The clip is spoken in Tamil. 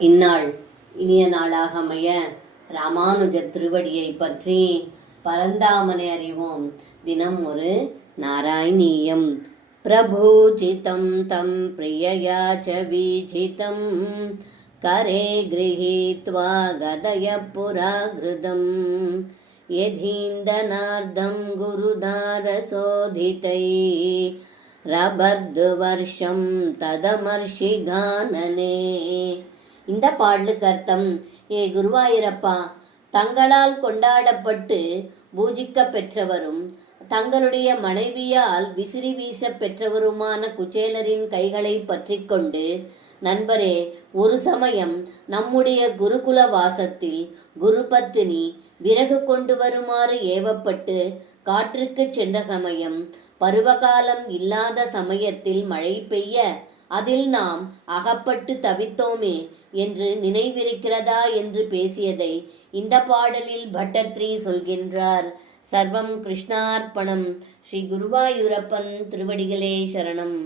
இந்நாள் இனிய நாளாக அமைய ராமானுஜர் திருவடியை பற்றி பரந்தாமனை அறிவோம். தினம் ஒரு நாராயணீயம். பிரபூஜிதம் தம் பிரியயா ச வீஜிதம் கரே கிரஹீத்வா கதய புராகிருதம் யதீந்தனார்த்தம் குருதாரசோதிதை ரபர்து வருஷம் ததமர்ஷி கானனே. இந்த பாடலுக்கு அர்த்தம், ஏ குருவாயூரப்பா, தங்களால் கொண்டாடப்பட்டு பூஜிக்க பெற்றவரும் தங்களுடைய மனைவியால் விசிறி வீச பெற்றவருமான குச்சேலரின் கைகளை பற்றி கொண்டு, நண்பரே, ஒரு சமயம் நம்முடைய குருகுல வாசத்தில் குரு பத்தினி விறகு கொண்டு வருமாறு ஏவப்பட்டு காற்றுக்கு சென்ற சமயம், பருவகாலம் இல்லாத சமயத்தில் மழை பெய்ய அதில் நாம் அகப்பட்டு தவித்தோமே என்று நினைவிருக்கிறதா என்று பேசியதை இந்த பாடலில் பட்டத்ரி சொல்கின்றார். சர்வம் கிருஷ்ணார்ப்பணம். ஸ்ரீ குருவாயூரப்பன் திருவடிகளே சரணம்.